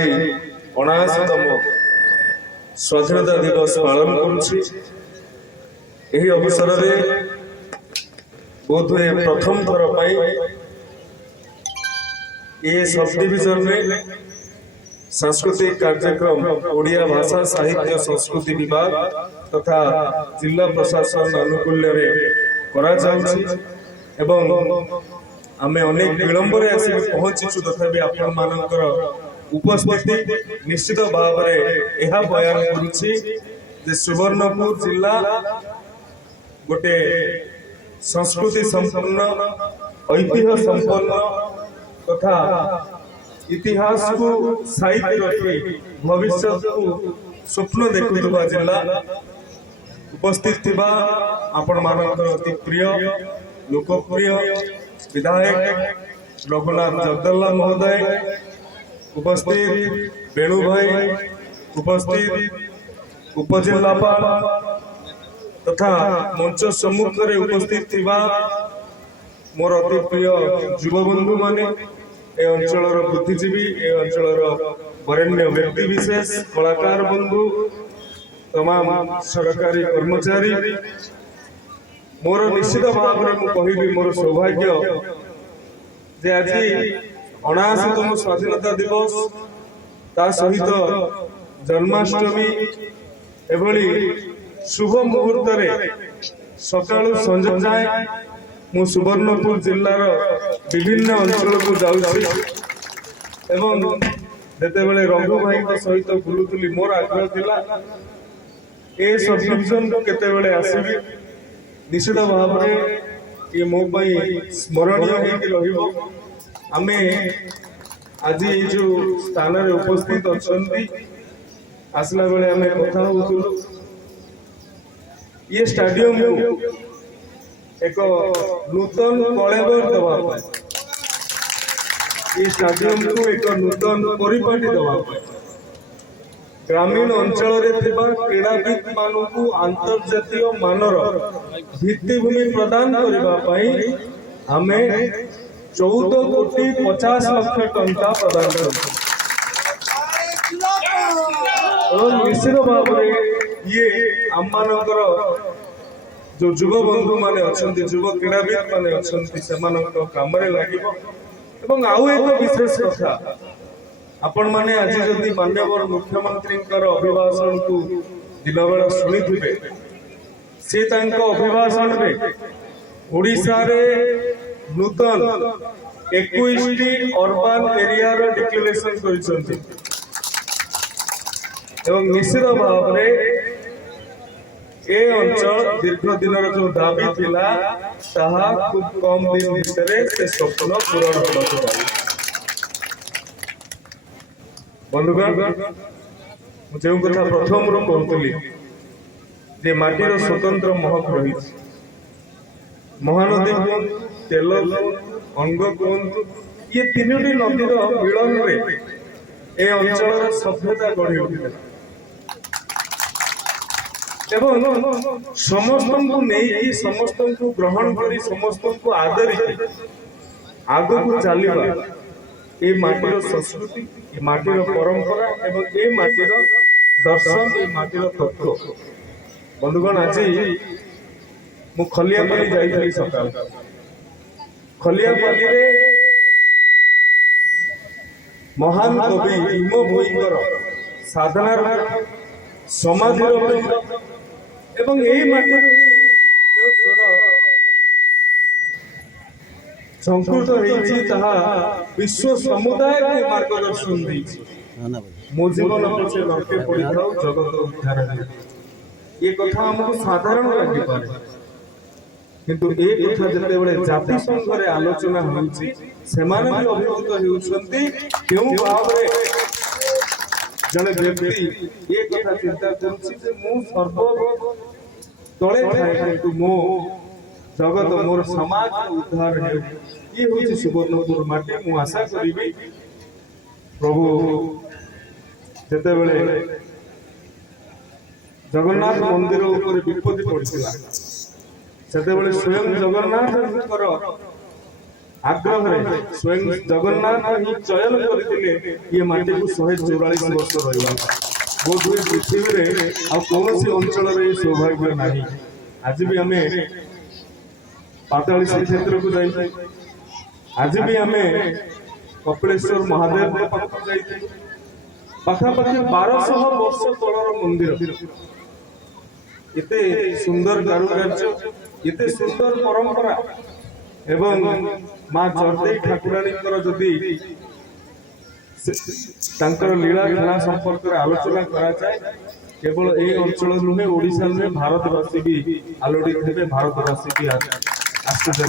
আজি 79তম স্বাধীনতা দিবস পালন করছি। এই অবসরে बोधे प्रथम थर ये सब डिविजन में सांस्कृतिक कार्यक्रम ओडिया भाषा साहित्य संस्कृति विभाग तथा जिला प्रशासन अनुकूल्य करा जाउछि एवं आमे अनेक विलंब रे आसी पहुंचीछु तथापि आपण मानकर उपस्थिति निश्चित भाव में यह बयान करुछि जे सुवर्णपुर जिला गोटे संस्कृति संपन्न ऐतिह्य संपन्न तथा इतिहास को साहित्य रखी भविष्य को स्वप्न देखुवा जिला उपस्थित थिबा आपण मानकर अति प्रिय लोकप्रिय विधायक रघुनाथ जगदल्ला महोदय उपस्थित बेणु भाई उपस्थित उपजिल्लापाल तथा मंच सम्मुख में उपस्थित थिबा मोर अति प्रिय युव बंधु माने ए अंचल बुद्धिजीवी ए अंचल वरेण्य व्यक्ति विशेष कलाकार बंधु तमाम सरकारी कर्मचारी मोर निश्चित भाव में कहबी मोर सौभाग्य जे आज 79तम स्वाधीनता दिवस ता सहित जन्माष्टमी एभली शुभ मुहूर्त सकाळु संज जाए मु सुवर्णपुर जिल्लार विभिन्न अंचल को जाउछि एवं जेते बेले रघु भाई सहित बुलुतुली मोर आग्रह थिला ए सब डिविजन को केते बेले आसीबी निश्चित भाव में ये मो पई स्मरणीय होई रहिबो। आमे आज ये जो स्थान रे उपस्थित अछंती आसला बेले आमे कथा होतुलु ये स्टेडियम एक नूतन कलेवर दवा ये स्टेडियम को एक नूतन परिपाटी दवा ग्रामीण अंचल क्रीड़ाविद मानू अंतर्जातीय मानर भित्तिभूमि प्रदान करने आमे 14,50,00,000 टंका प्रदान कर निश्चित भाव में ये आम जो युव बंधु माने अछंती युव क्रीड़ाविद माने अछंती सेमानक काम रे लागिबो एवं आउ एक विशेष कथा आपण माने आज जदि माननीय मुख्यमंत्री अभिभाषण को दिन बेला शुणी थे से अभिभाषण में ओडिशा रे नूतन 21टी अर्बन एरिया रो डिक्लेरेशन करिसंती एवं निश्चित भाव में ए अंचल दीर्घ दिन जो दाबी थिला ताहा खूब कम दिन भितर से स्वप्न पूरण होगा। बंधुगण जो कथा प्रथम कहूली जे माटीर स्वतंत्र महक रही महानदी तेल अंग कहतु ये तीनोटी नदीर मिलन में ए अंचल सभ्यता गढ़ी उठिला एवं समस्त को नहीं समस्त को ग्रहण करी समस्त को आदरी आग को चलवा ये माटीर संस्कृति ये माटीर परंपरा एवं ये माटीर दर्शन ये माटीर तत्व। बंधुगण आज मु खलियापाली जाइली सकाल खलियापाली रे महान कवि भीम भोईकर साधना समाधिर एवं यही माटीर जो स्वर संस्कृत विश्व समुदाय को मार्गदर्शन मो जीवन पीछे लंके पड़ी था जगत उद्धार ये कथा हमको साधारण लगे पारे किंतु ए कथा जते बेले जाति संघ रे आलोचना होउची सेमाने भी अभिभूत हेउछंती केउ भाव रे जने व्यक्ति ये कथा चिंता करूची जे मु सर्व तळे थाए किंतु मो जगत मोर समाज उद्धार है ये होची सुवर्णपुर माटी मु आशा करिबी प्रभु जते बेले जगन्नाथ मंदिर ऊपर विपत्ति पड़ता से स्वयं जगन्नाथ ଆଗ୍ରହରେ ସ୍ୱୟଂ ଜଗନ୍ନାଥ ହିଁ ଚୟନ କରିଥିଲେ ଇଏ ମାଟିକୁ 144 ବର୍ଷ ରହିବା। ବୋଧହୁଏ ପୃଥିବୀରେ ଆଉ କୌଣସି ଅଞ୍ଚଳରେ ଏହି ସୌଭାଗ୍ୟ ନାହିଁ। ଆଜି ବି ଆମେ ପାତାଳି ଶ୍ରୀକ୍ଷେତ୍ରକୁ ଯାଇଛୁ, ଆଜି ବି ଆମେ କପିଳେଶ୍ୱର ମହାଦେବଙ୍କ ପାଖକୁ ଯାଇଛୁ। ପାଖାପାଖି 1200 ବର୍ଷ ତଳର ମନ୍ଦିର, ଏତେ ସୁନ୍ଦର କାରୁକାର୍ଯ୍ୟ, ଏତେ ସୁନ୍ଦର ପରମ୍ପରା ଏବଂ ମା ଚର୍ଦେଇ ଠାକୁରାଣୀଙ୍କର ଯଦି ତାଙ୍କର ଲୀଳା ଖେଳା ସମ୍ପର୍କରେ ଆଲୋଚନା କରାଯାଏ, କେବଳ এই ଅଞ୍ଚଳ ନୁହେଁ, ଓଡ଼ିଶା ନୁହେଁ, ଭାରତବାସୀ ବି ଆଲୋଡ଼ିତ ହେବେ, ଭାରତବାସୀ ବି ଆଶ୍ଚର୍ଯ୍ୟ